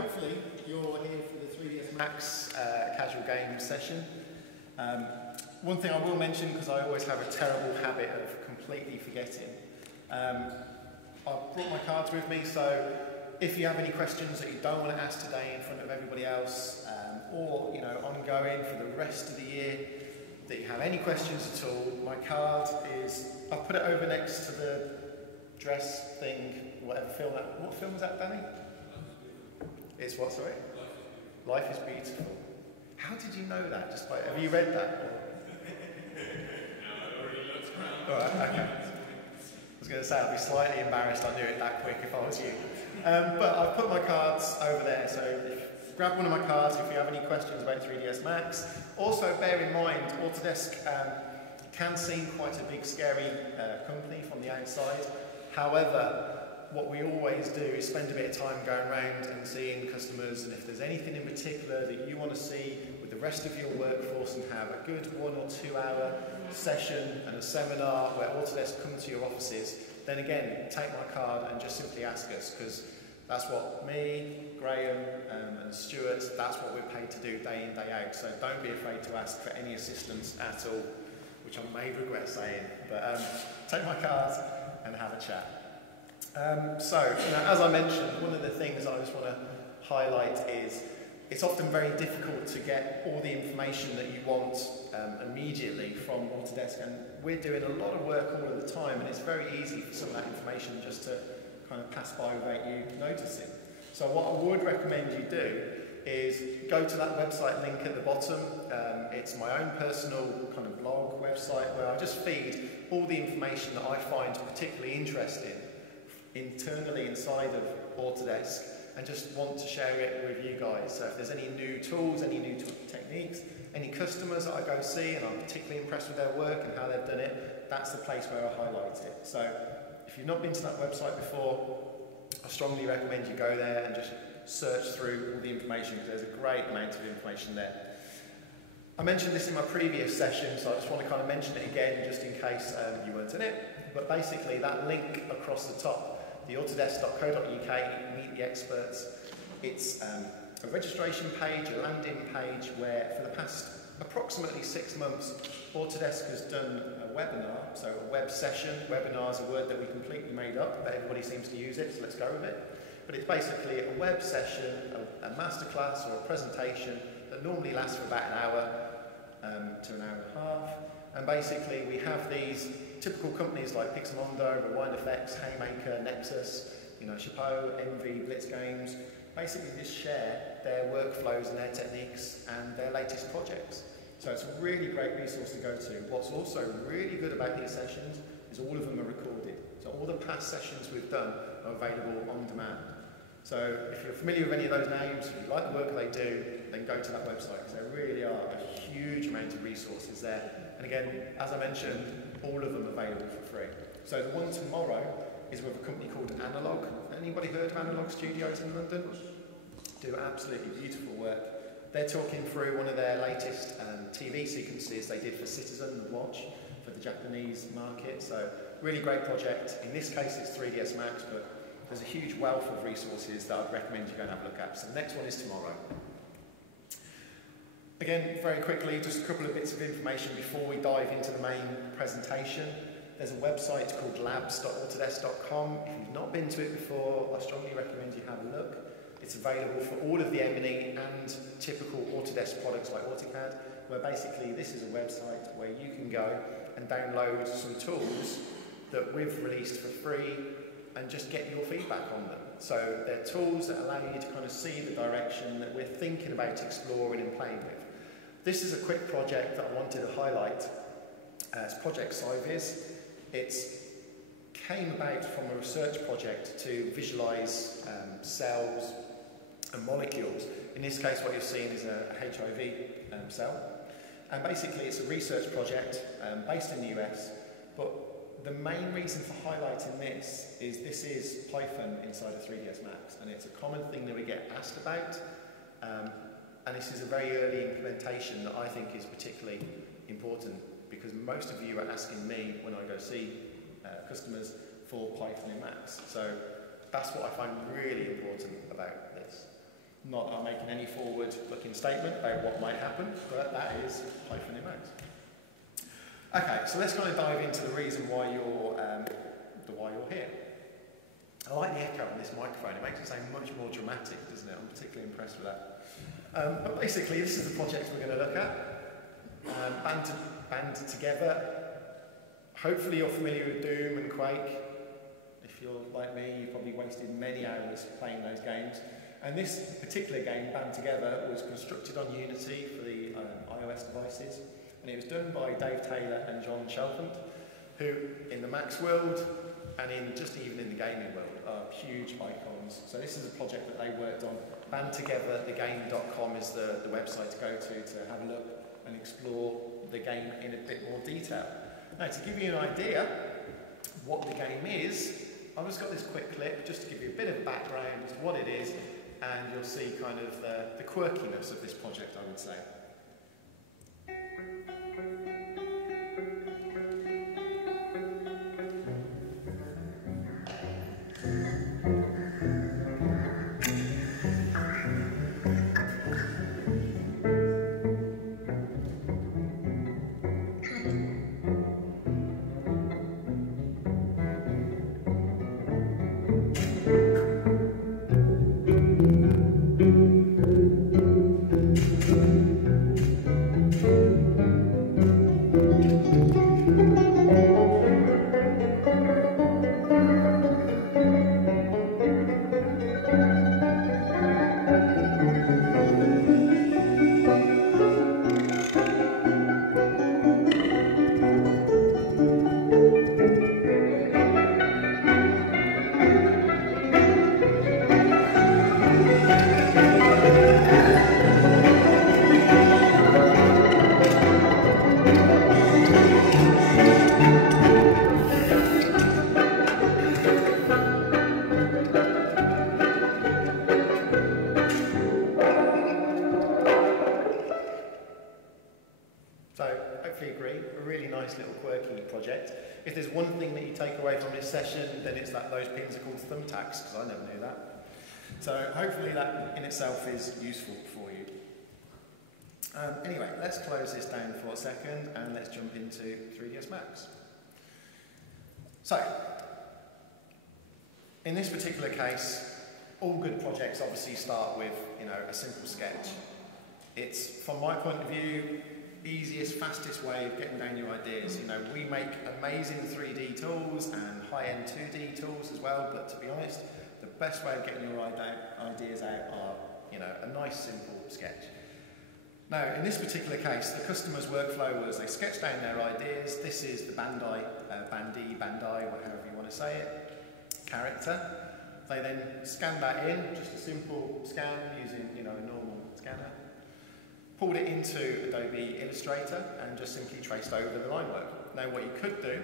hopefully you're here for the 3ds Max casual game session. One thing I will mention, because I always have a terrible habit of completely forgetting, I've brought my cards with me, so if you have any questions that you don't want to ask today in front of everybody else, or ongoing for the rest of the year, that you have any questions at all, my card is, I'll put it over next to the dress thing, whatever film that, what film was that, Danny? It's what, sorry? Life is Beautiful. How did you know that? Just by, have you read that? Alright, okay. I was going to say I'd be slightly embarrassed I knew it that quick if I was you. But I've put my cards over there, so grab one of my cards if you have any questions about 3ds Max. Also bear in mind, Autodesk can seem quite a big scary company from the outside. However, what we always do is spend a bit of time going around and seeing customers, and if there's anything in particular that you want to see with the rest of your workforce and have a good 1 or 2 hour session and a seminar where Autodesk come to your offices, then again, take my card and just simply ask us, because that's what me, Graham and Stuart, that's what we're paid to do day in, day out. So don't be afraid to ask for any assistance at all, which I may regret saying, but take my card and have a chat. As I mentioned, one of the things I just want to highlight is it's often very difficult to get all the information that you want immediately from Autodesk, and we're doing a lot of work all of the time, and it's very easy for some of that information just to kind of pass by without you noticing. So what I would recommend you do is go to that website link at the bottom. It's my own personal kind of blog website where I just feed all the information that I find particularly interesting internally inside of Autodesk, and just want to share it with you guys. So if there's any new tools, any new techniques, any customers that I go see and I'm particularly impressed with their work and how they've done it, that's the place where I highlight it. So if you've not been to that website before, I strongly recommend you go there and just search through all the information, because there's a great amount of information there. I mentioned this in my previous session, so I just want to kind of mention it again just in case you weren't in it. But basically that link across the top, the autodesk.co.uk, meet the experts, it's a registration page, a landing page where for the past approximately 6 months Autodesk has done a webinar, so a web session. Webinar is a word that we completely made up, but everybody seems to use it, so let's go with it. But it's basically a web session, a masterclass or a presentation that normally lasts for about an hour to an hour and a half. And basically we have these typical companies like Pixelmondo, Rewind Effects, Haymaker, Nexus, Chapeau, Envy, Blitz Games, basically just share their workflows and their techniques and their latest projects. So it's a really great resource to go to. What's also really good about these sessions is all of them are recorded. So all the past sessions we've done are available on demand. So if you're familiar with any of those names, if you like the work they do, then go to that website, because there really are a huge amount of resources there. And again, as I mentioned, all of them available for free. So the one tomorrow is with a company called Analog. Anybody heard of Analog Studios in London? Do absolutely beautiful work. They're talking through one of their latest TV sequences they did for Citizen, the watch, for the Japanese market. So really great project. In this case it's 3ds Max, but there's a huge wealth of resources that I'd recommend you go and have a look at. So the next one is tomorrow. Again, very quickly, just a couple of bits of information before we dive into the main presentation. There's a website called labs.autodesk.com. If you've not been to it before, I strongly recommend you have a look. It's available for all of the M&E and typical Autodesk products like AutoCAD, where basically this is a website where you can go and download some tools that we've released for free and just get your feedback on them. So they're tools that allow you to kind of see the direction that we're thinking about exploring and playing with. This is a quick project that I wanted to highlight. It's Project Cyviz. It came about from a research project to visualize cells and molecules. In this case, what you're seeing is a HIV cell. And basically, it's a research project based in the US, but the main reason for highlighting this is Python inside of 3ds Max, and it's a common thing that we get asked about. And this is a very early implementation that I think is particularly important, because most of you are asking me when I go see customers for Python in Max. So that's what I find really important about this. Not that I'm making any forward-looking statement about what might happen, but that is hyphen emote. Okay, so let's kind of dive into the reason why you're here. I like the echo on this microphone. It makes it sound much more dramatic, doesn't it? I'm particularly impressed with that. But basically, this is the project we're going to look at. Band together. Hopefully you're familiar with Doom and Quake. If you're like me, you've probably wasted many hours playing those games. And this particular game, Band Together, was constructed on Unity for the iOS devices. And it was done by Dave Taylor and John Chalfant, who in the Macs world and even in the gaming world are huge icons. So this is a project that they worked on. bandtogetherthegame.com is the website to go to have a look and explore the game in a bit more detail. Now, to give you an idea what the game is, I've just got this quick clip just to give you a bit of background as to what it is, and you'll see kind of the quirkiness of this project, I would say. If there's one thing that you take away from this session, then it's that those pins are called thumbtacks, because I never knew that. So hopefully that in itself is useful for you. Anyway, let's close this down for a second and let's jump into 3ds Max. So, in this particular case, all good projects obviously start with, a simple sketch. It's, from my point of view, easiest, fastest way of getting down your ideas. We make amazing 3D tools and high-end 2D tools as well, but to be honest, the best way of getting your ideas out are, a nice, simple sketch. Now, in this particular case, the customer's workflow was they sketched down their ideas. This is the Bandai, however you want to say it, character. They then scanned that in, just a simple scan using, a normal scanner. Pulled it into Adobe Illustrator and just simply traced over the line work. Now what you could do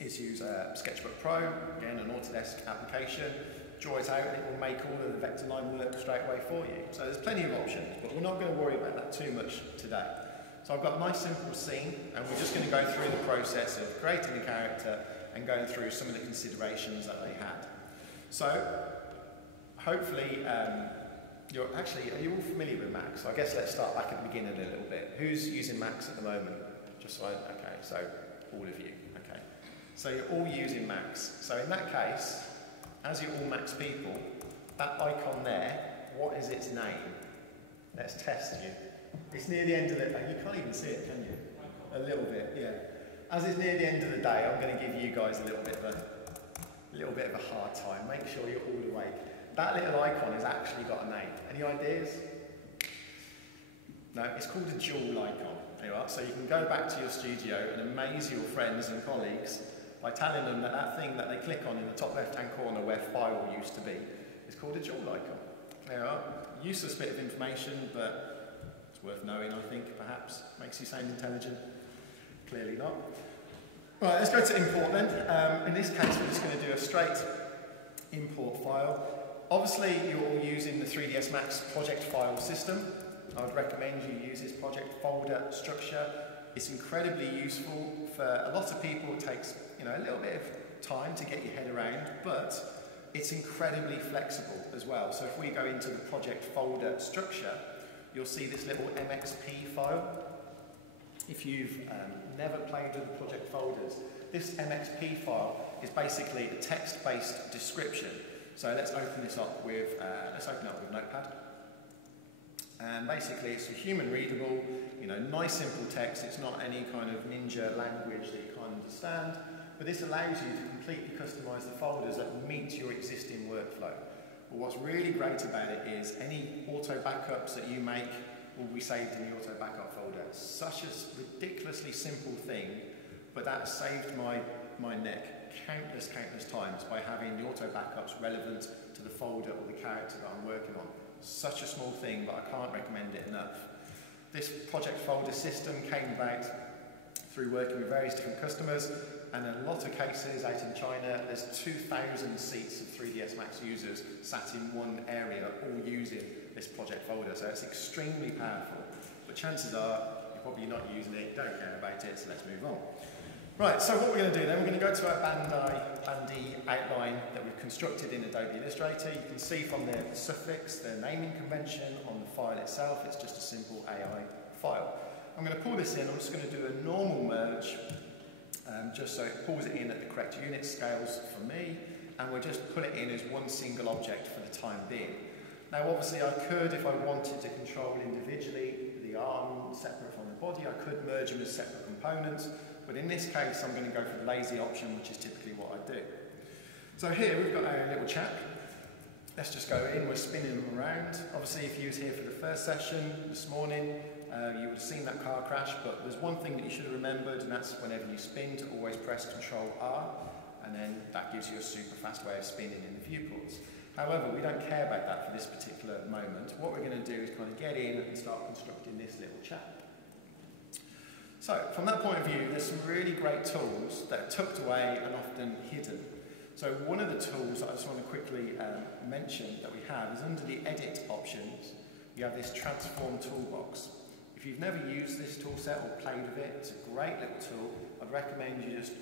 is use Sketchbook Pro, again an Autodesk application, draw it out and it will make all of the vector line work straight away for you. So there's plenty of options, but we're not going to worry about that too much today. So I've got a nice simple scene and we're just going to go through the process of creating a character and going through some of the considerations that they had. So hopefully, are you all familiar with Macs? So I guess let's start back at the beginning a little bit. Who's using Macs at the moment? Okay, so all of you, okay. So you're all using Macs. So in that case, as you're all Macs people, that icon there, what is its name? Let's test you. It's near the end of the day. You can't even see it, can you? A little bit, yeah. As it's near the end of the day, I'm going to give you guys a little bit of a hard time. Make sure you're all awake. That little icon has actually got a name. Any ideas? No, it's called a dual icon. There you are. So you can go back to your studio and amaze your friends and colleagues by telling them that that thing that they click on in the top left-hand corner where file used to be is called a dual icon. There you are. Useless bit of information, but it's worth knowing, I think, perhaps. Makes you sound intelligent. Clearly not. Right, let's go to import then. In this case, we're just going to do a straight import file. Obviously, you're all using the 3ds Max project file system. I would recommend you use this project folder structure. It's incredibly useful for a lot of people. It takes a little bit of time to get your head around, but it's incredibly flexible as well. So if we go into the project folder structure, you'll see this little MXP file. If you've never played with the project folders, this MXP file is basically a text-based description. So let's open this up with, Notepad. And basically it's a human readable, nice simple text. It's not any kind of ninja language that you can't understand, but this allows you to completely customize the folders that meet your existing workflow. But what's really great about it is any auto backups that you make will be saved in the auto backup folder. It's such a ridiculously simple thing, but that saved my neck countless times by having the auto backups relevant to the folder or the character that I'm working on. Such a small thing, but I can't recommend it enough. This project folder system came about through working with various different customers, and in a lot of cases out in China, there's 2,000 seats of 3ds Max users sat in one area, all using this project folder, so it's extremely powerful. But chances are, you're probably not using it, don't care about it, so let's move on. Right, so what we're going to do then, we're going to go to our Bandy outline that we've constructed in Adobe Illustrator. You can see from the suffix, the naming convention on the file itself, it's just a simple AI file. I'm going to pull this in, I'm just going to do a normal merge, just so it pulls it in at the correct unit scales for me, and we'll just put it in as one single object for the time being. Now obviously I could, if I wanted to control individually the arm separate from the body, I could merge them as separate components, but in this case I'm going to go for the lazy option, which is typically what I do. So here we've got our little chap. Let's just go in, we're spinning them around. Obviously if you was here for the first session this morning, you would have seen that car crash, but there's one thing that you should have remembered, and that's whenever you spin to always press Ctrl R, and then that gives you a super fast way of spinning in the viewports. However, we don't care about that for this particular moment. What we're going to do is kind of get in and start constructing this little chap. So, from that point of view, there's some really great tools that are tucked away and often hidden. So one of the tools that I just want to quickly mention that we have is under the Edit options, we have this Transform toolbox. If you've never used this tool set or played with it, it's a great little tool. I'd recommend you just,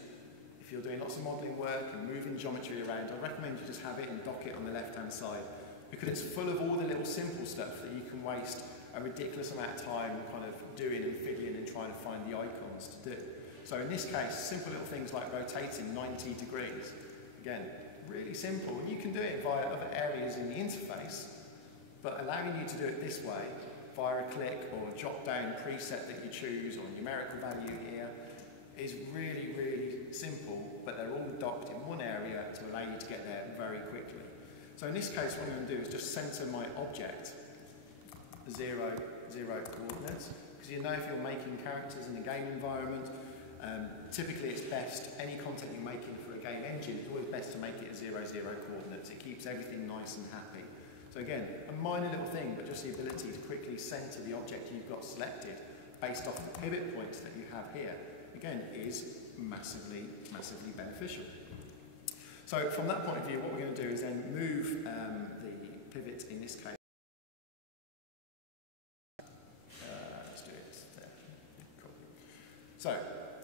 if you're doing lots of modelling work and moving geometry around, I'd recommend you just have it and dock it on the left-hand side, because it's full of all the little simple stuff that you can waste a ridiculous amount of time kind of doing and fiddling and trying to find the icons to do. So in this case, simple little things like rotating 90 degrees. Again, really simple, and you can do it via other areas in the interface, but allowing you to do it this way, via a click or a drop-down preset that you choose or a numerical value here, is really, really simple, but they're all docked in one area to allow you to get there very quickly. So in this case, what I'm going to do is just center my object 0, 0 coordinates, because you know if you're making characters in a game environment, typically it's best, any content you're making for a game engine, it's always best to make it 0, 0 coordinates. It keeps everything nice and happy. So again, a minor little thing, but just the ability to quickly center the object you've got selected based off the pivot points that you have here, again, is massively, massively beneficial. So from that point of view, what we're going to do is then move the pivot in this case. Let's do it there. Cool. So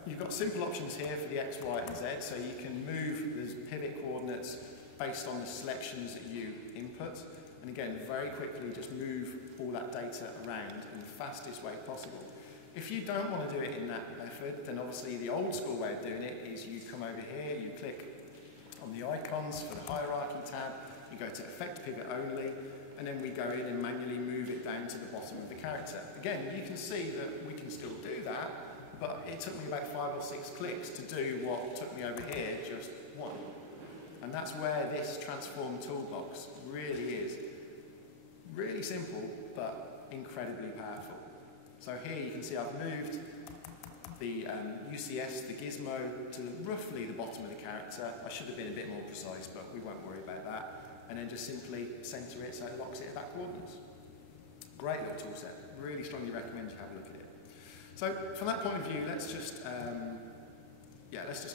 you've got simple options here for the X, Y, and Z, so you can move the pivot coordinates based on the selections that you input. And again, very quickly just move all that data around in the fastest way possible. If you don't want to do it in that method, then obviously the old school way of doing it is you come over here, you click on the icons for the hierarchy tab, you go to Effect Pivot Only, and then we go in and manually move it down to the bottom of the character. Again, you can see that we can still do that, but it took me about 5 or 6 clicks to do what took me over here just 1. And that's where this Transform toolbox really is. Really simple, but incredibly powerful. So here you can see I've moved the UCS, the gizmo, to roughly the bottom of the character. I should have been a bit more precise, but we won't worry about that. And then just simply center it so it locks it at back coordinates. Great little tool set. Really strongly recommend you have a look at it. So from that point of view, let's just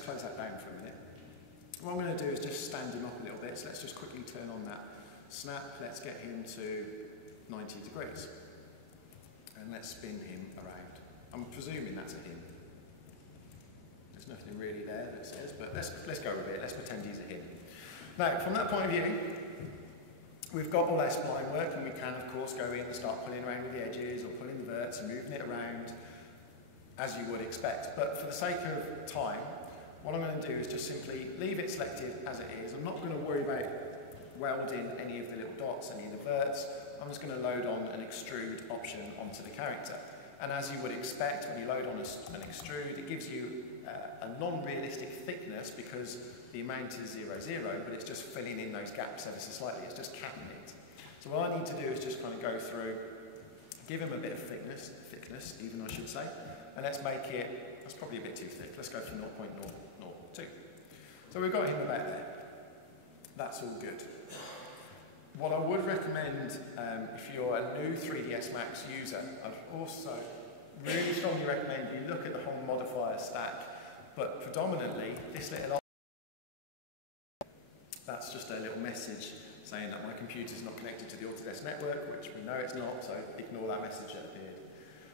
close that down for a minute. What I'm going to do is just stand him up a little bit. So let's just quickly turn on that snap. Let's get him to 90 degrees. And let's spin him around. I'm presuming that's a him. There's nothing really there that says, but let's go with it. Let's pretend he's a him. Now, from that point of view, we've got all our spline work, and we can, of course, go in and start pulling around with the edges or pulling the verts and moving it around as you would expect. But for the sake of time, what I'm going to do is just simply leave it selected as it is. I'm not going to worry about welding any of the little dots, any of the verts. I'm just going to load on an extrude option onto the character. And as you would expect, when you load on an extrude, it gives you a non-realistic thickness because the amount is 0, 0, but it's just filling in those gaps ever so slightly. It's just capping it. So what I need to do is just kind of go through, give him a bit of thickness even I should say, and let's make it, that's probably a bit too thick. Let's go for 0.002. So we've got him about there. That's all good. What I would recommend if you're a new 3ds Max user, I'd also really strongly recommend you look at the whole modifier stack, but predominantly this little, that's just a little message saying that my computer's not connected to the Autodesk network, which we know it's not, so ignore that message that appeared.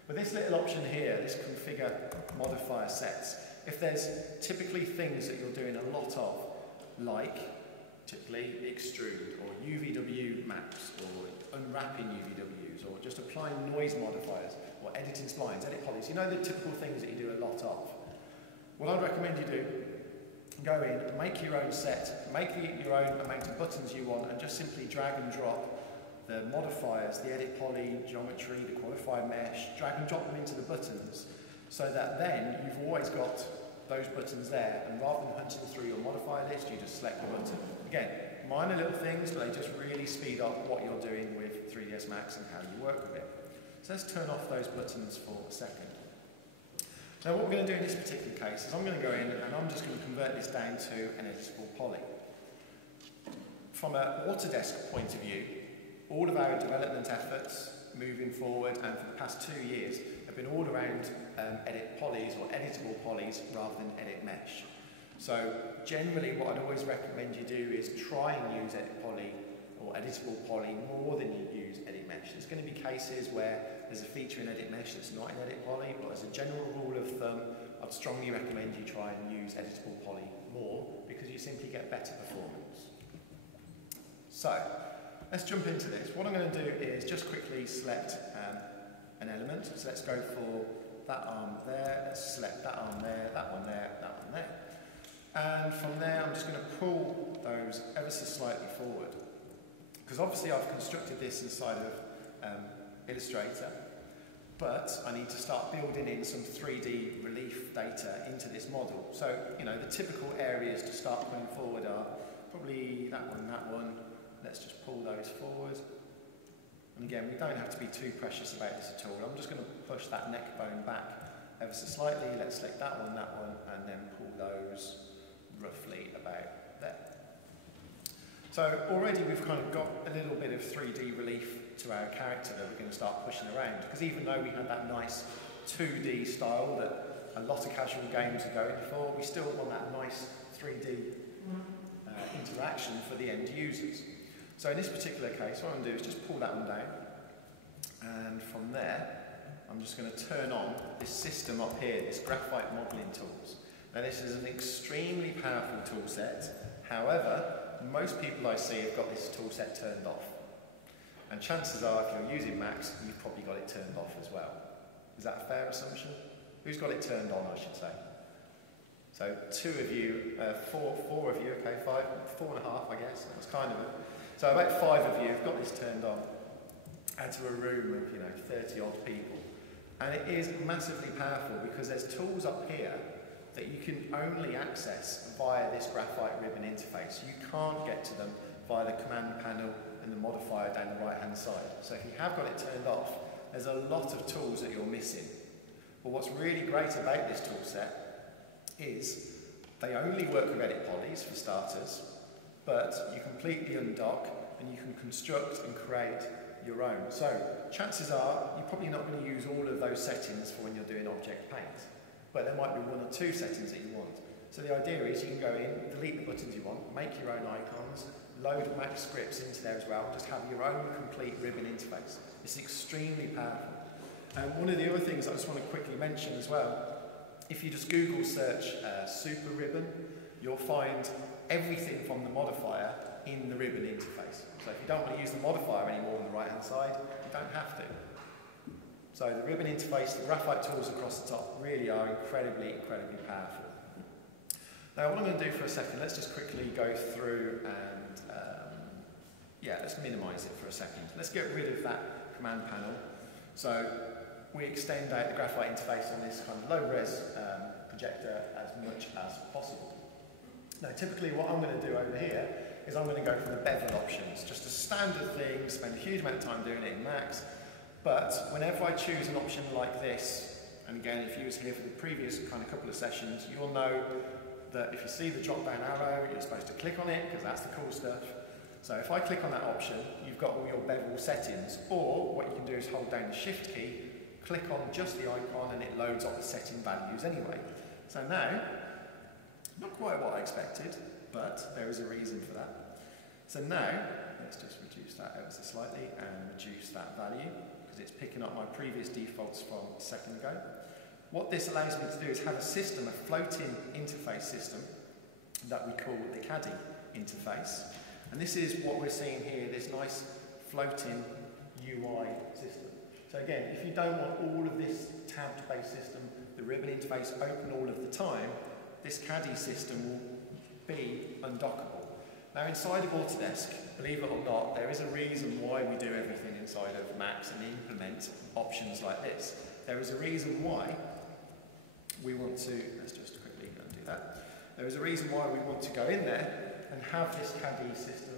But this little option here, this configure modifier sets, if there's typically things that you're doing a lot of, like typically extrude or UVW maps or unwrapping UVWs or just applying noise modifiers or editing splines, edit polys, you know the typical things that you do a lot of. What I'd recommend you do, go in, make your own set, make your own amount of buttons you want and just simply drag and drop the modifiers, the edit poly, geometry, the qualified mesh, drag and drop them into the buttons so that then you've always got those buttons there, and rather than hunting through your modifier list, you just select the button. Again, minor little things, but they just really speed up what you're doing with 3ds Max and how you work with it. So let's turn off those buttons for a second. Now what we're going to do in this particular case is I'm going to go in and I'm just going to convert this down to an editable poly. From an Autodesk point of view, all of our development efforts moving forward and for the past 2 years have been all around edit polys or editable polys rather than edit mesh. So generally what I'd always recommend you do is try and use edit poly or editable poly more than you use edit mesh. There's going to be cases where there's a feature in edit mesh that's not in edit poly, but as a general rule of thumb, I'd strongly recommend you try and use editable poly more because you simply get better performance. So let's jump into this. What I'm going to do is just quickly select an element. So let's go for that arm there, let's select that arm there, that one there, that one there. And from there I'm just going to pull those ever so slightly forward. Because obviously I've constructed this inside of Illustrator, but I need to start building in some 3D relief data into this model. So, you know, the typical areas to start pulling forward are probably that one. Let's just pull those forward. And again, we don't have to be too precious about this at all. I'm just going to push that neck bone back ever so slightly. Let's select that one, and then pull those roughly about there. So already we've kind of got a little bit of 3D relief to our character that we're going to start pushing around. Because even though we had that nice 2D style that a lot of casual games are going for, we still want that nice 3D interaction for the end users. So in this particular case, what I'm going to do is just pull that one down, and from there, I'm just going to turn on this system up here, this graphite modelling tools. Now this is an extremely powerful tool set, however, most people I see have got this tool set turned off. And chances are, if you're using Max, you've probably got it turned off as well. Is that a fair assumption? Who's got it turned on, I should say? So 2 of you, 4 of you, okay, 5, 4.5 I guess, that was kind of it. So about 5 of you have got this turned on out to a room of, you know, 30 odd people. And it is massively powerful because there's tools up here that you can only access via this graphite ribbon interface. You can't get to them via the command panel and the modifier down the right hand side. So if you have got it turned off, there's a lot of tools that you're missing. But what's really great about this tool set is they only work with edit polys for starters, but you completely undock and you can construct and create your own. So chances are you're probably not going to use all of those settings for when you're doing object paint, but there might be 1 or 2 settings that you want. So the idea is you can go in, delete the buttons you want, make your own icons, load Max scripts into there as well, just have your own complete ribbon interface. It's extremely powerful. And one of the other things I just want to quickly mention as well, if you just Google search super ribbon, you'll find everything from the modifier in the ribbon interface. So if you don't want to use the modifier anymore on the right hand side, you don't have to. So the ribbon interface, the graphite tools across the top really are incredibly powerful. Now what I'm going to do for a second, let's just quickly go through and let's minimize it for a second. Let's get rid of that command panel. So we extend out the graphite interface on this kind of low-res projector as much as possible. Now typically what I'm going to do over here is I'm going to go for the bevel options, just a standard thing, spend a huge amount of time doing it in Max, but whenever I choose an option like this, and again if you was here for the previous kind of couple of sessions, you'll know that if you see the drop down arrow, you're supposed to click on it because that's the cool stuff. So if I click on that option, you've got all your bevel settings, or what you can do is hold down the shift key, click on just the icon and it loads up the setting values anyway. So now, not quite what I expected, but there is a reason for that. So now, let's just reduce that ever so slightly and reduce that value because it's picking up my previous defaults from a second ago. What this allows me to do is have a system, a floating interface system that we call the CADI interface. And this is what we're seeing here, this nice floating UI system. So again, if you don't want all of this tabbed-based system, the ribbon interface open all of the time, this CADI system will be undockable. Now inside of Autodesk, believe it or not, there is a reason why we do everything inside of Max and implement options like this. There is a reason why we want to, let's just quickly undo that. There is a reason why we want to go in there and have this CADI system.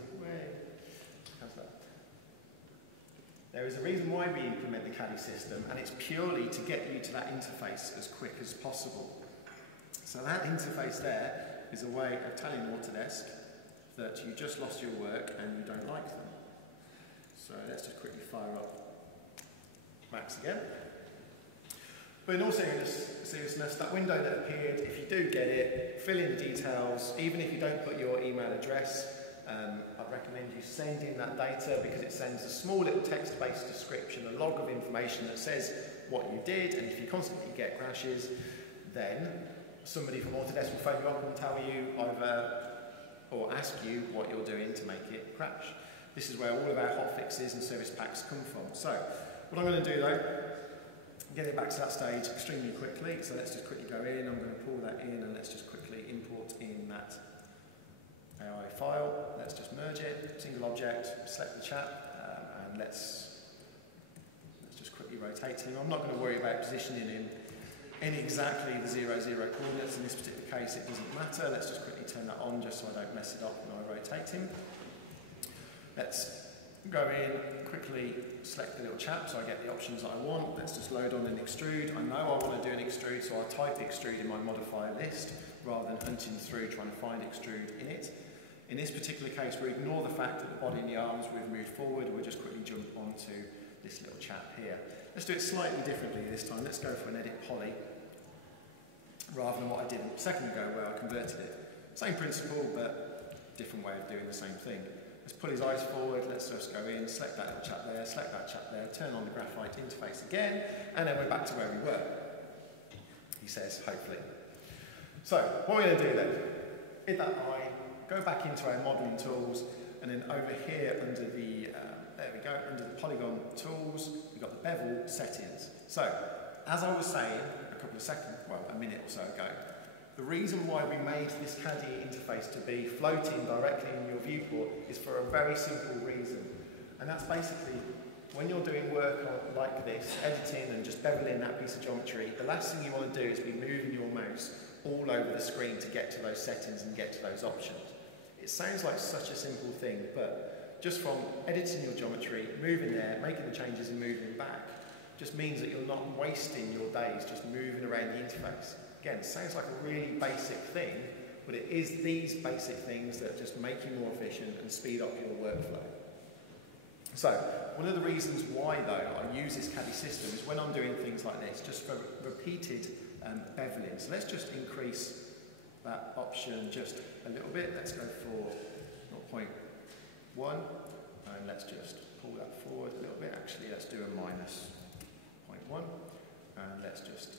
How's that? There is a reason why we implement the CADI system, and it's purely to get you to that interface as quick as possible. So that interface there is a way of telling Autodesk that you just lost your work and you don't like them. So let's just quickly fire up Max again. But in all seriousness, that window that appeared, if you do get it, fill in the details. Even if you don't put your email address, I'd recommend you send in that data because it sends a small little text-based description, a log of information that says what you did, and if you constantly get crashes, then somebody from Autodesk will phone you up and tell you or ask you what you're doing to make it crash. This is where all of our hotfixes and service packs come from. So, what I'm going to do though, get it back to that stage extremely quickly. So let's just quickly go in, I'm going to pull that in and let's just quickly import in that AI file. Let's just merge it, single object, select the chat, and let's just quickly rotate him. I'm not going to worry about positioning him in exactly the 0, 0 coordinates. In this particular case it doesn't matter. Let's just quickly turn that on just so I don't mess it up when I rotate him. Let's go in, quickly select the little chap so I get the options that I want. Let's just load on an extrude. I know I want to do an extrude, so I'll type extrude in my modifier list rather than hunting through trying to find extrude in it. In this particular case, we ignore the fact that the body and the arms we've moved forward. We'll just quickly jump onto this little chap here. Let's do it slightly differently this time. Let's go for an edit poly rather than what I did a second ago where I converted it. Same principle, but different way of doing the same thing. Let's pull his eyes forward, let's just go in, select that little chap there, select that chap there, turn on the graphite interface again, and then we're back to where we were. He says, hopefully. So, what we're going to do then, hit that eye, go back into our modelling tools, and then over here under the, there we go, under the polygon tools, we've got the bevel settings. So, as I was saying a minute or so ago, the reason why we made this CADI interface to be floating directly in your viewport is for a very simple reason. And that's basically, when you're doing work like this, editing and just beveling that piece of geometry, the last thing you want to do is be moving your mouse all over the screen to get to those settings and get to those options. It sounds like such a simple thing, but just from editing your geometry, moving there, making the changes and moving back, just means that you're not wasting your days just moving around the interface. Again, it sounds like a really basic thing, but it is these basic things that just make you more efficient and speed up your workflow. So, one of the reasons why, though, I use this CADI system is when I'm doing things like this, just for repeated beveling. So let's just increase that option just a little bit. Let's go for 0.1, and let's just pull that forward a little bit. Actually, let's do a -0.1, and let's just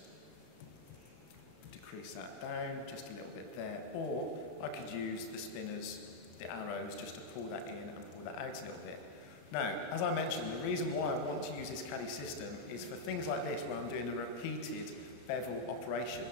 decrease that down just a little bit there, or I could use the spinners, the arrows, just to pull that in and pull that out a little bit. Now, as I mentioned, the reason why I want to use this caddy system is for things like this where I'm doing a repeated bevel operation,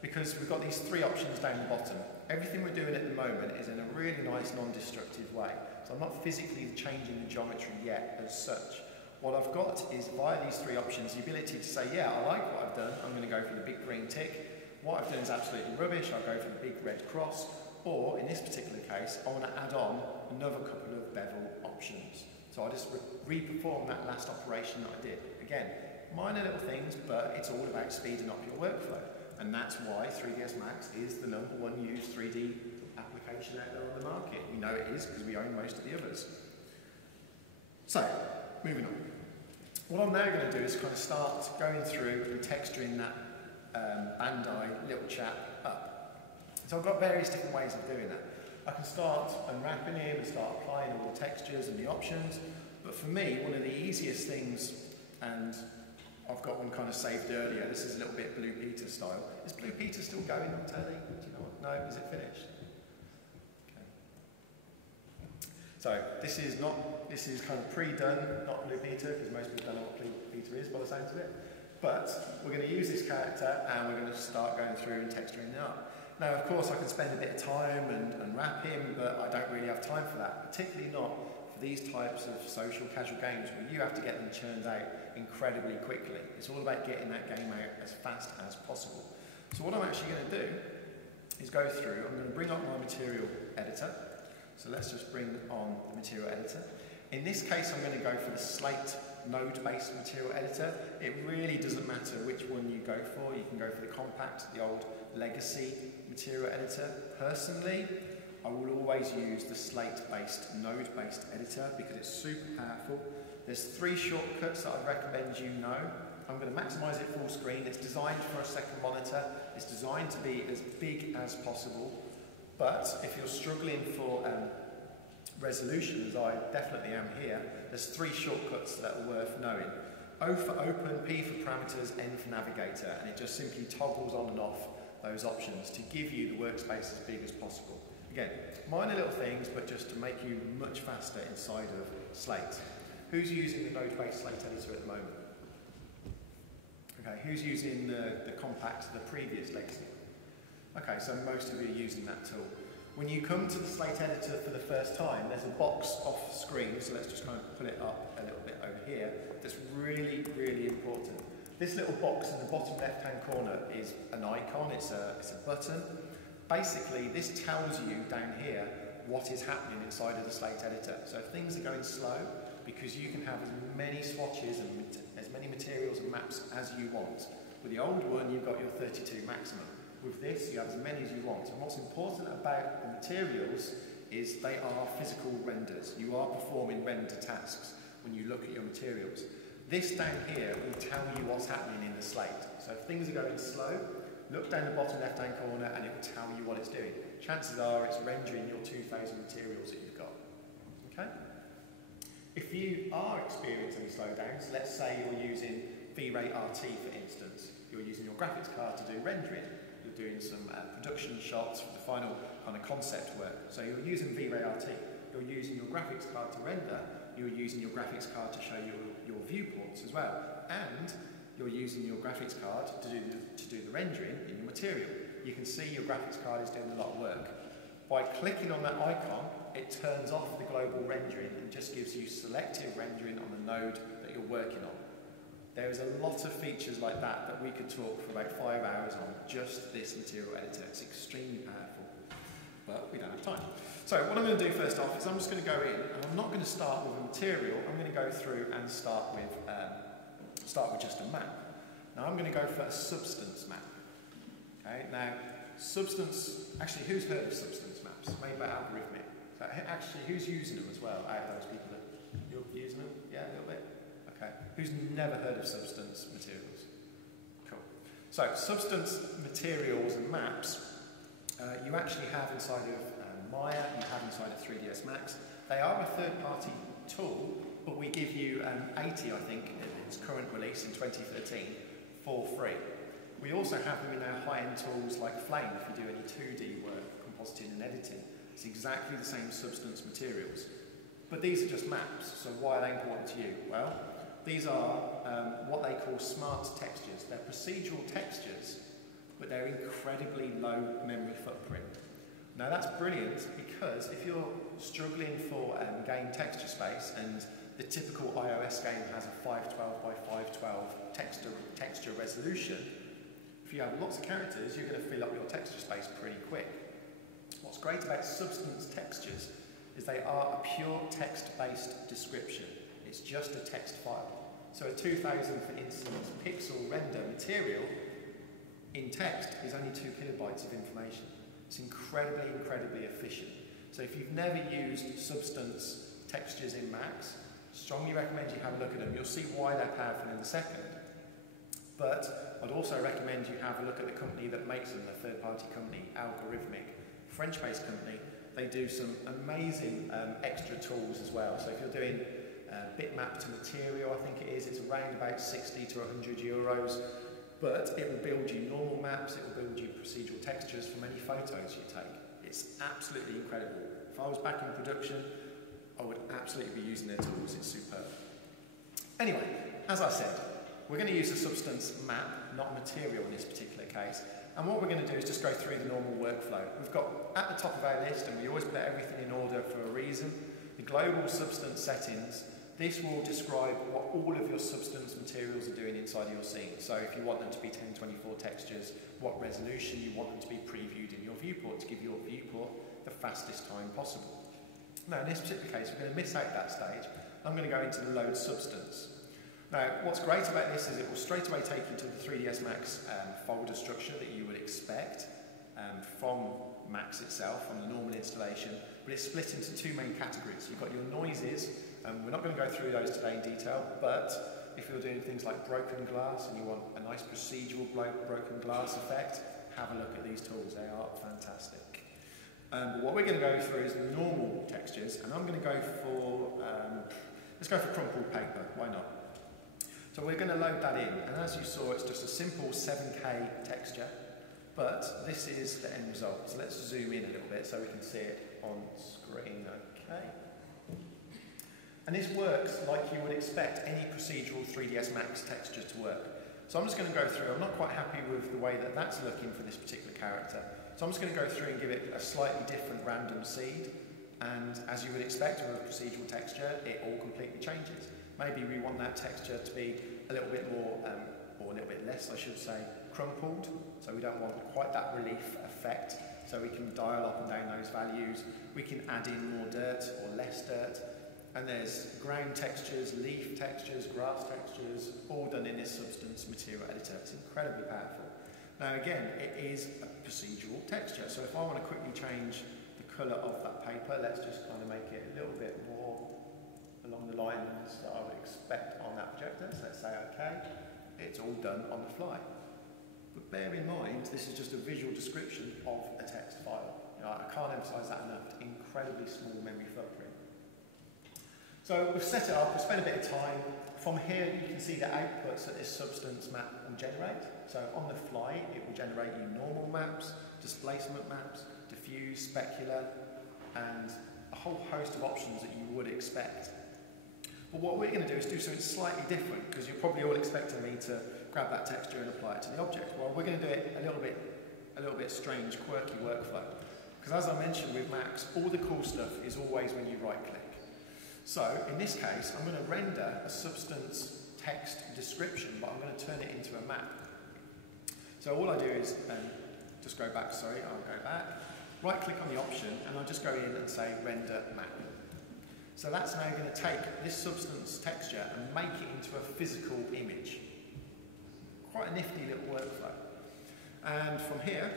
because we've got these three options down the bottom. Everything we're doing at the moment is in a really nice non-destructive way, so I'm not physically changing the geometry yet as such. What I've got is, via these three options, the ability to say, yeah, I like what I've done, I'm going to go for the big green tick. What I've done is absolutely rubbish, I'll go for the big red cross, or in this particular case, I want to add on another couple of bevel options. So I just re-perform that last operation that I did. Again, minor little things, but it's all about speeding up your workflow. And that's why 3ds Max is the #1 used 3D application out there on the market. We know it is because we own most of the others. So, moving on. What I'm now going to do is kind of start going through and texturing that Bandai little chap up. So I've got various different ways of doing that. I can start unwrapping him and start applying all the textures and the options, but for me, one of the easiest things, and I've got one kind of saved earlier, this is a little bit Blue Peter style. Is Blue Peter still going on telly? Do you know what? No, is it finished? Okay. So this is kind of pre-done, not Blue Peter, because most people don't know what Blue Peter is by the sounds of it. But we're going to use this character and we're going to start going through and texturing it up. Now, of course, I can spend a bit of time and unwrap him, but I don't really have time for that, particularly not for these types of social casual games where you have to get them churned out incredibly quickly. It's all about getting that game out as fast as possible. So what I'm actually going to do is go through, I'm going to bring up my material editor. So let's just bring on the material editor. In this case, I'm going to go for the Slate node-based material editor. It really doesn't matter which one you go for. You can go for the compact, the old legacy material editor. Personally, I will always use the Slate-based, node-based editor because it's super powerful. There's 3 shortcuts that I'd recommend you know. I'm going to maximize it full screen. It's designed for a second monitor. It's designed to be as big as possible. But if you're struggling for resolution, as I definitely am here, there's 3 shortcuts that are worth knowing. O for open, P for parameters, N for navigator, and it just simply toggles on and off those options to give you the workspace as big as possible. Again, minor little things, but just to make you much faster inside of Slate. Who's using the node-based Slate editor at the moment? Okay, who's using the compact, the previous legacy? Okay, so most of you are using that tool. When you come to the Slate editor for the first time, there's a box off screen, so let's just kind of pull it up a little bit over here, that's really, really important. This little box in the bottom left-hand corner is an icon, it's a button. Basically, this tells you down here what is happening inside of the Slate editor. So if things are going slow, because you can have as many swatches and as many materials and maps as you want. With the old one, you've got your 32 maximum. With this, you have as many as you want. And what's important about the materials is they are physical renders. You are performing render tasks when you look at your materials. This down here will tell you what's happening in the Slate. So if things are going slow, look down the bottom left-hand corner and it will tell you what it's doing. Chances are it's rendering your 2,000 materials that you've got. Okay? If you are experiencing slowdowns, let's say you're using V-Ray RT for instance, you're using your graphics card to do rendering, you're doing some production shots for the final kind of concept work. So you're using V-Ray RT, you're using your graphics card to render, you're using your graphics card to show your viewports as well, and you're using your graphics card to do the rendering in your material. You can see your graphics card is doing a lot of work. By clicking on that icon, it turns off the global rendering and just gives you selective rendering on the node that you're working on. There is a lot of features like that we could talk for about 5 hours on just this material editor. It's extremely powerful, but we don't have time. So what I'm going to do first off is I'm just going to go in, and I'm not going to start with a material. I'm going to go through and start with just a map. Now I'm going to go for a substance map. Okay. Now substance. Actually, who's heard of substance maps made by Algorithmic? So actually, who's using them as well? Out of those people that you're using them, yeah, a little bit. Okay. Who's never heard of substance materials? Cool. So substance materials and maps, you actually have inside of Maya, you have inside of 3ds Max. They are a third-party tool, but we give you 80, I think, in its current release in 2013, for free. We also have them in our high-end tools like Flame if you do any 2D work, compositing and editing. It's exactly the same substance materials. But these are just maps, so why are they important to you? Well, these are what they call smart textures. They're procedural textures, but they're incredibly low memory footprint. Now that's brilliant because if you're struggling for game texture space, and the typical iOS game has a 512 by 512 texture resolution, if you have lots of characters, you're going to fill up your texture space pretty quick. What's great about substance textures is they are a pure text-based description. It's just a text file. So a 2000, for instance, pixel render material in text is only 2 kilobytes of information. It's incredibly, incredibly efficient. So if you've never used substance textures in Macs, strongly recommend you have a look at them. You'll see why they're powerful in a second. But I'd also recommend you have a look at the company that makes them, the third-party company, Algorithmic, French-based company. They do some amazing extra tools as well. So if you're doing bitmap to material, I think it is, it's around about 60 to 100 euros. But it will build you normal maps, it will build you procedural textures from any photos you take. It's absolutely incredible. If I was back in production, I would absolutely be using their tools. It's superb. Anyway, as I said, we're going to use a substance map, not material in this particular case. And what we're going to do is just go through the normal workflow. We've got at the top of our list, and we always put everything in order for a reason, the global substance settings. This will describe what all of your substance materials are doing inside of your scene. So if you want them to be 1024 textures, what resolution you want them to be previewed in your viewport to give your viewport the fastest time possible. Now in this particular case, we're going to miss out that stage. I'm going to go into the load substance. Now what's great about this is it will straight away take you to the 3ds Max folder structure that you would expect from Max itself, from the normal installation, but it's split into 2 main categories. You've got your noises. We're not going to go through those today in detail, but if you're doing things like broken glass and you want a nice procedural broken glass effect, have a look at these tools. They are fantastic. But what we're going to go through is the normal textures, and I'm going to go for, let's go for crumpled paper, why not? So we're going to load that in, and as you saw, it's just a simple 7K texture, but this is the end result. So let's zoom in a little bit so we can see it on screen, okay? And this works like you would expect any procedural 3ds Max texture to work. So I'm just going to go through. I'm not quite happy with the way that that's looking for this particular character. So I'm just going to go through and give it a slightly different random seed. And as you would expect with a procedural texture, it all completely changes. Maybe we want that texture to be a little bit more, or a little bit less, I should say, crumpled. So we don't want quite that relief effect. So we can dial up and down those values. We can add in more dirt or less dirt. And there's ground textures, leaf textures, grass textures, all done in this substance material editor. It's incredibly powerful. Now again, it is a procedural texture. So if I want to quickly change the colour of that paper, let's just kind of make it a little bit more along the lines that I would expect on that projector. So let's say OK. It's all done on the fly. But bear in mind, this is just a visual description of a text file. You know, I can't emphasise that enough. Incredibly small memory footprint. So we've set it up, we've spent a bit of time. From here you can see the outputs that this substance map will generate. So on the fly it will generate you normal maps, displacement maps, diffuse, specular, and a whole host of options that you would expect. But what we're going to do is do something slightly different, because you're probably all expecting me to grab that texture and apply it to the object. Well, we're going to do it a little bit strange, quirky workflow. Because as I mentioned with Max, all the cool stuff is always when you right click. So in this case, I'm going to render a substance text description, but I'm going to turn it into a map. So all I do is, just go back, sorry, I'll go back, right click on the option, and I'll just go in and say render map. So that's now going to take this substance texture and make it into a physical image. Quite a nifty little workflow. And from here,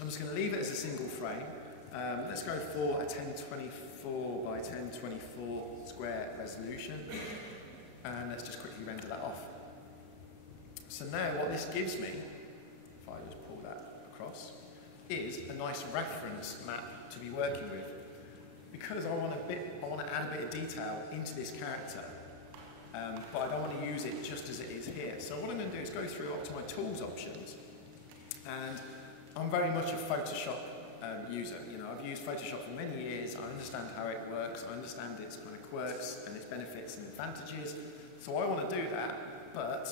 I'm just going to leave it as a single frame. Let's go for a 1024 by 1024 square resolution, and let's just quickly render that off. So now what this gives me, if I just pull that across, is a nice reference map to be working with. Because I want to add a bit of detail into this character, but I don't want to use it just as it is here. So what I'm going to do is go through up to my tools options, and I'm very much a Photoshop user. You know, I've used Photoshop for many years. I understand how it works. I understand its kind of quirks and its benefits and advantages. So I want to do that, but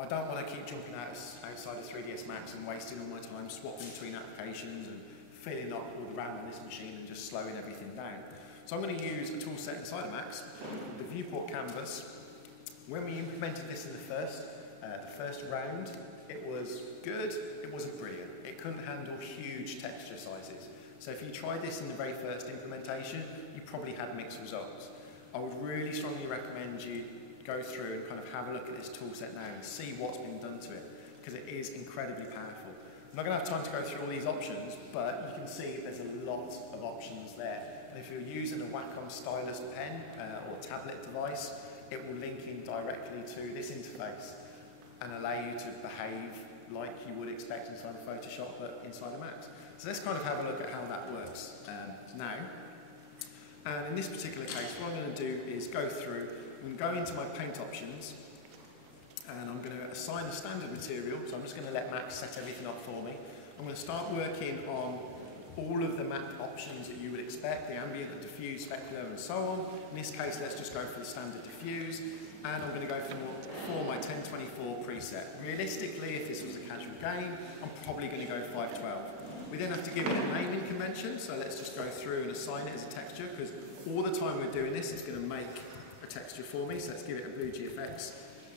I don't want to keep jumping outside of 3ds Max and wasting all my time swapping between applications and filling up all the RAM on this machine and just slowing everything down. So I'm going to use a tool set inside of Max, the viewport canvas. When we implemented this in the first round, it was good, it wasn't brilliant. It couldn't handle huge texture sizes. So if you try this in the very first implementation, you probably had mixed results. I would really strongly recommend you go through and kind of have a look at this tool set now and see what's been done to it, because it is incredibly powerful. I'm not going to have time to go through all these options, but you can see there's a lot of options there. And if you're using a Wacom stylus pen or tablet device, it will link in directly to this interface and allow you to behave like you would expect inside of Photoshop, but inside of Max. So let's kind of have a look at how that works now. And in this particular case, what I'm going to do is go through and go into my paint options, and I'm going to assign a standard material. So I'm just going to let Max set everything up for me. I'm going to start working on all of the map options that you would expect, the ambient, the diffuse, specular, and so on. In this case, let's just go for the standard diffuse, and I'm going to go for my 1024 preset. Realistically, if this was a casual game, I'm probably going to go 512. We then have to give it a naming convention, so let's just go through and assign it as a texture, because all the time we're doing this, it's going to make a texture for me. So let's give it a blue GFX.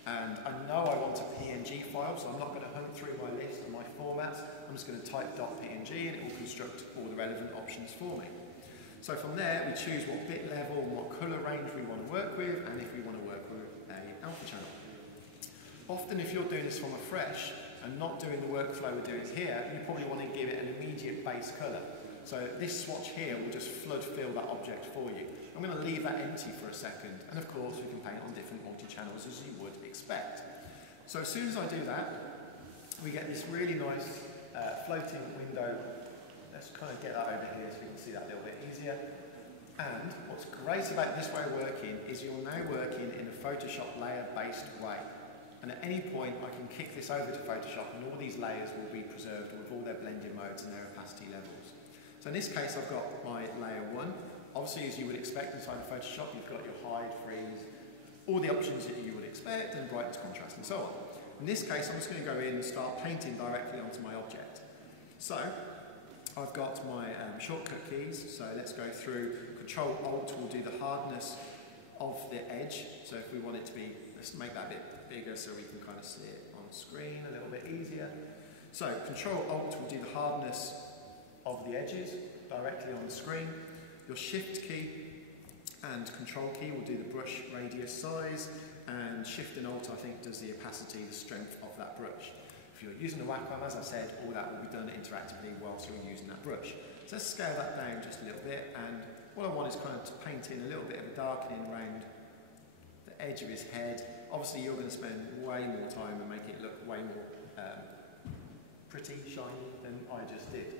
And I know I want a PNG file, so I'm not going to hunt through my list of my formats. I'm just going to type .png and it will construct all the relevant options for me. So from there, we choose what bit level and what colour range we want to work with, and if we want to work with an alpha channel. Often if you're doing this from a fresh and not doing the workflow we're doing here, you probably want to give it an immediate base colour. So this swatch here will just flood fill that object for you. I'm going to leave that empty for a second, and of course we can paint on different multi-channels as you would expect. So as soon as I do that, we get this really nice floating window. Let's kind of get that over here so we can see that a little bit easier. And what's great about this way of working is you're now working in a Photoshop layer-based way. And at any point I can kick this over to Photoshop and all these layers will be preserved with all their blending modes and their opacity levels. So in this case I've got my layer 1. Obviously, as you would expect inside of Photoshop, you've got your hide, freeze, all the options that you would expect, and brightness, contrast, and so on. In this case, I'm just going to go in and start painting directly onto my object. So, I've got my shortcut keys, so let's go through. Control-Alt will do the hardness of the edge, so if we want it to be, let's make that a bit bigger so we can kind of see it on screen a little bit easier. So, Control-Alt will do the hardness of the edges directly on the screen. Your Shift key and Control key will do the brush radius size, and Shift and Alt I think does the opacity, the strength of that brush. If you're using the Wacom, as I said, all that will be done interactively whilst you're using that brush. So let's scale that down just a little bit, and what I want is kind of to paint in a little bit of a darkening around the edge of his head. Obviously you're going to spend way more time and make it look way more pretty, shiny than I just did.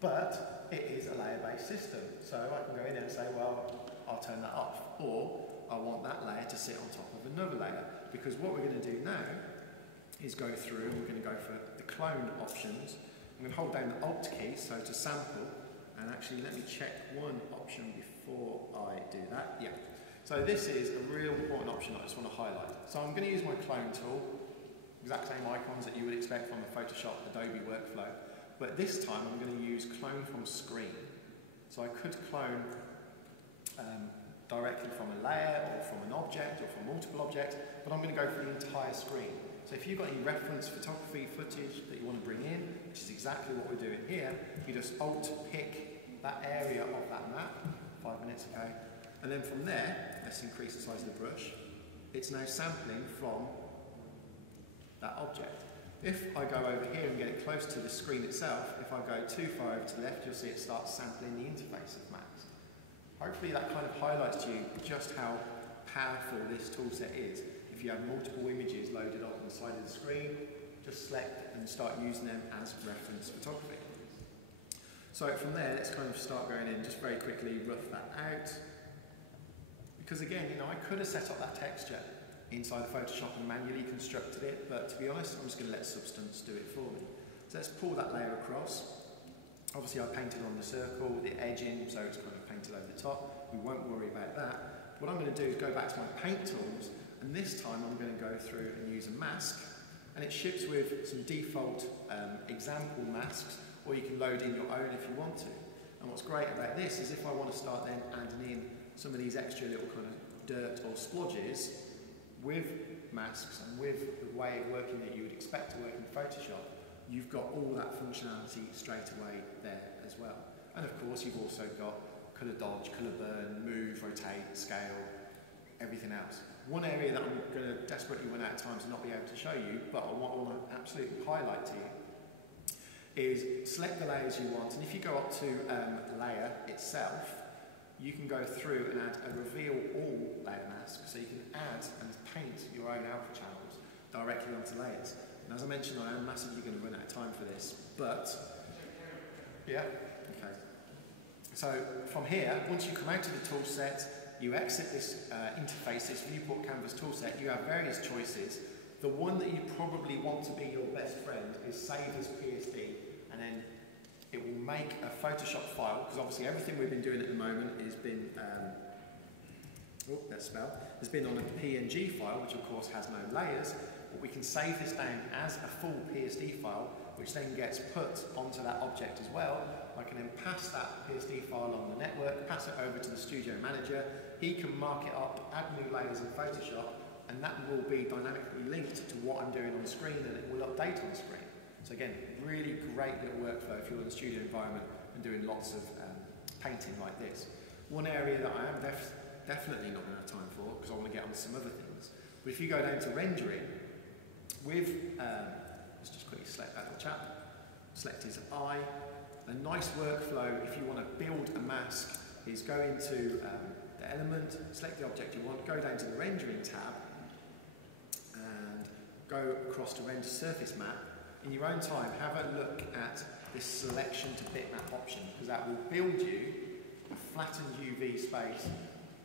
But it is a layer-based system, so I can go in and say, well, I'll turn that off, or I want that layer to sit on top of another layer, because what we're going to do now is go through and we're going to go for the clone options. I'm going to hold down the Alt key, so to sample, and actually let me check one option before I do that. Yeah. So this is a real important option I just want to highlight. So I'm going to use my clone tool, exact same icons that you would expect from the Photoshop Adobe workflow. But this time I'm going to use clone from screen. So I could clone directly from a layer or from an object or from multiple objects, but I'm going to go for the entire screen. So if you've got any reference photography footage that you want to bring in, which is exactly what we're doing here, you just Alt pick that area of that map, 5 minutes ago, and then from there, let's increase the size of the brush. It's now sampling from that object. If I go over here and get it close to the screen itself, if I go too far over to the left, you'll see it starts sampling the interface of Max. Hopefully that kind of highlights to you just how powerful this toolset is. If you have multiple images loaded up on the side of the screen, just select and start using them as reference photography. So from there, let's kind of start going in, just very quickly rough that out. Because again, you know, I could have set up that texture inside of Photoshop and manually constructed it, but to be honest, I'm just going to let Substance do it for me. So let's pull that layer across. Obviously I painted on the circle, the edging, so it's kind of painted over the top. We won't worry about that. What I'm going to do is go back to my paint tools, and this time I'm going to go through and use a mask. And it ships with some default example masks, or you can load in your own if you want to. And what's great about this is if I want to start then adding in some of these extra little kind of dirt or splodges with masks and with the way of working that you would expect to work in Photoshop, you've got all that functionality straight away there as well. And of course you've also got colour dodge, colour burn, move, rotate, scale, everything else. One area that I'm going to desperately run out of time to not be able to show you, but what I want to absolutely highlight to you, is select the layers you want, and if you go up to layer itself, you can go through and add a reveal all layer mask, so you can add and paint your own alpha channels directly onto layers. And as I mentioned, I am massively going to run out of time for this, but yeah, okay. So from here, once you come out of the tool set, you exit this interface, this viewport canvas tool set, you have various choices. The one that you probably want to be your best friend is save as PSD, and then it will make a Photoshop file, because obviously everything we've been doing at the moment has been, has been on a PNG file, which of course has no layers, but we can save this down as a full PSD file, which then gets put onto that object as well. I can then pass that PSD file on the network, pass it over to the studio manager, he can mark it up, add new layers in Photoshop, and that will be dynamically linked to what I'm doing on screen, and it will update on screen. So again, really great little workflow if you're in a studio environment and doing lots of painting like this. One area that I am definitely not going to have time for, because I want to get on to some other things, but if you go down to rendering, with, let's just quickly select that little chap, select his eye. A nice workflow if you want to build a mask is go into the element, select the object you want, go down to the rendering tab, and go across to render surface map. In your own time, have a look at this selection to bitmap option, because that will build you a flattened UV space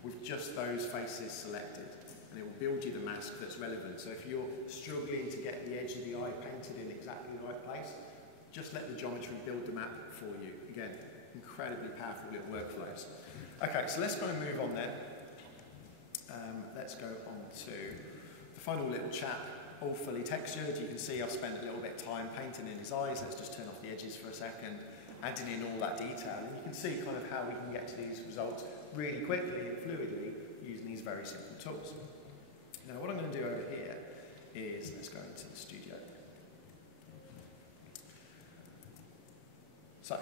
with just those faces selected, and it will build you the mask that's relevant. So if you're struggling to get the edge of the eye painted in exactly the right place, just let the geometry build the map for you. Again, incredibly powerful little workflows. Okay, so let's go and move on then. Let's go on to the final little chap, all fully textured. You can see I've spent a little bit of time painting in his eyes. Let's just turn off the edges for a second, adding in all that detail. And you can see kind of how we can get to these results really quickly and fluidly using these very simple tools. Now what I'm going to do over here is, let's go into the studio. So,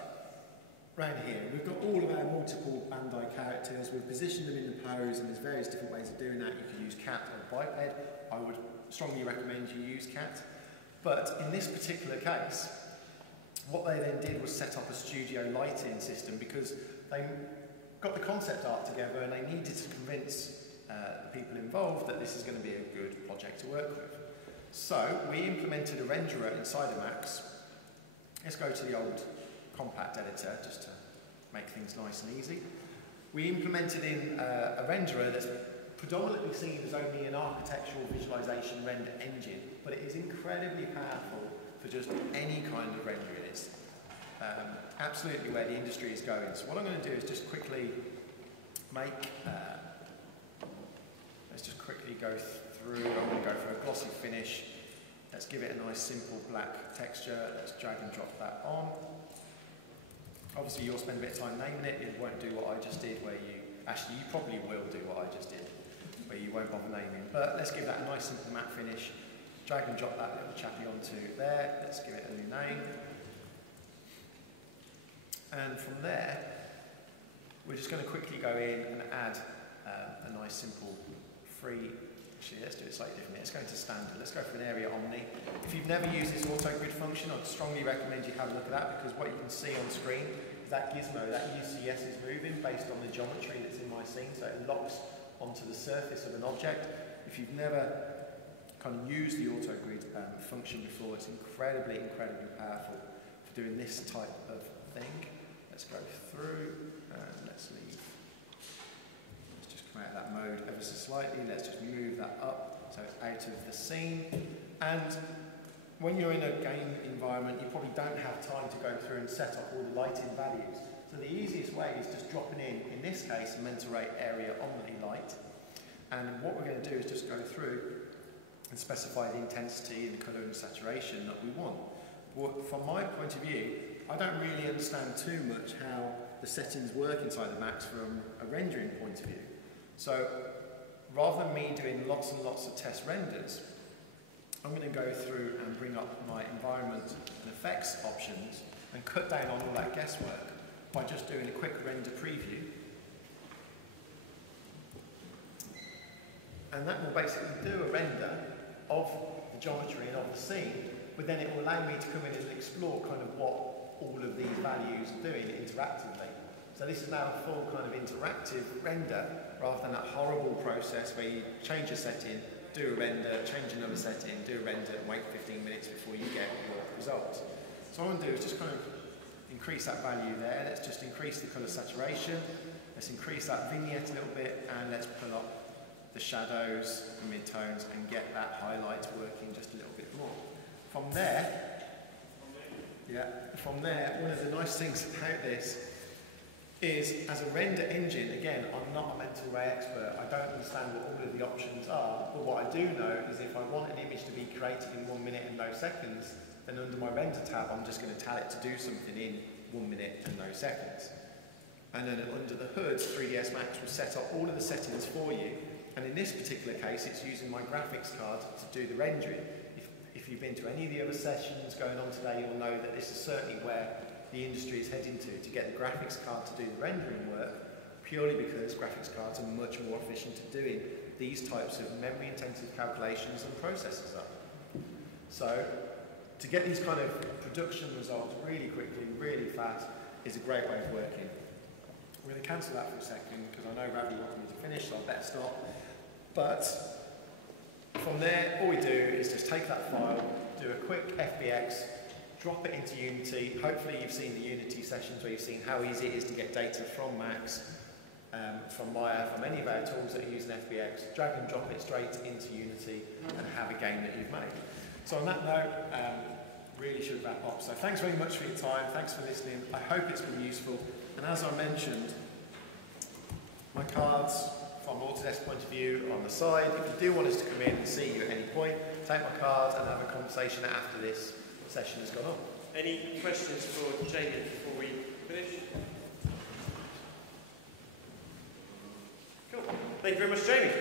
around here, we've got all of our multiple Bandai characters. We've positioned them in the pose, and there's various different ways of doing that. You can use cat or biped. I would strongly recommend you use cat. But in this particular case, what they then did was set up a studio lighting system, because they got the concept art together and they needed to convince the people involved that this is going to be a good project to work with. So we implemented a renderer inside of Max. Let's go to the old compact editor just to make things nice and easy. We implemented in a renderer that's predominantly seen as only an architectural visualization render engine, but it is incredibly powerful for just any kind of rendering. It's absolutely where the industry is going. So what I'm going to do is just quickly make, let's just quickly go through. I'm going to go for a glossy finish. Let's give it a nice simple black texture. Let's drag and drop that on. Obviously you'll spend a bit of time naming it. It won't do what I just did, where you, actually you probably will do what I just did, where you won't bother naming. But let's give that a nice simple matte finish. Drag and drop that little chappy onto there. Let's give it a new name. And from there, we're just going to quickly go in and add a nice simple free. Actually, let's do it slightly differently. Let's go into standard. Let's go for an area omni. If you've never used this auto grid function, I'd strongly recommend you have a look at that, because what you can see on screen is that gizmo, that UCS is moving based on the geometry that's in my scene, so it locks onto the surface of an object. If you've never kind of used the auto grid function before, it's incredibly, incredibly powerful for doing this type of thing. Let's go through and let's leave. Let's just come out of that mode ever so slightly. Let's just move that up so it's out of the scene. And when you're in a game environment, you probably don't have time to go through and set up all the lighting values. So the easiest way is just dropping in this case, a mental rate area omni light. And what we're going to do is just go through and specify the intensity and colour and saturation that we want. But from my point of view, I don't really understand too much how the settings work inside the Max from a rendering point of view. So rather than me doing lots and lots of test renders, I'm going to go through and bring up my environment and effects options and cut down on all that guesswork by just doing a quick render preview. And that will basically do a render of the geometry and of the scene, but then it will allow me to come in and explore kind of what all of these values are doing interactively. So this is now a full kind of interactive render rather than that horrible process where you change a setting, do a render, change another setting, do a render and wait 15 minutes before you get your results. So what I want to do is just kind of increase that value there. Let's just increase the colour saturation. Let's increase that vignette a little bit, and let's pull up the shadows, the midtones, and get that highlight working just a little bit more. From there, one of the nice things about this is, as a render engine, again, I'm not a mental ray expert, I don't understand what all of the options are, but what I do know is if I want an image to be created in 1 minute and no seconds, then under my render tab, I'm just going to tell it to do something in 1 minute and no seconds. And then under the hood, 3ds Max will set up all of the settings for you, and in this particular case, it's using my graphics card to do the rendering. If you've been to any of the other sessions going on today, you'll know that this is certainly where the industry is heading to get the graphics card to do the rendering work, purely because graphics cards are much more efficient at doing these types of memory-intensive calculations and processes are. So, to get these kind of production results really quickly, really fast, is a great way of working. We're going to cancel that for a second, because I know Ravi wanted me to finish, so I better stop. But from there, all we do is just take that file, do a quick FBX, drop it into Unity. Hopefully you've seen the Unity sessions where you've seen how easy it is to get data from Max, from Maya, from any of our tools that are using FBX, drag and drop it straight into Unity and have a game that you've made. So on that note, really should wrap up. So thanks very much for your time, thanks for listening. I hope it's been useful. And as I mentioned, my cards from Autodesk point of view are on the side. If you do want us to come in and see you at any point, take my cards and have a conversation after this session has gone on. Any questions for Jamie before we finish? Cool. Thank you very much, Jamie.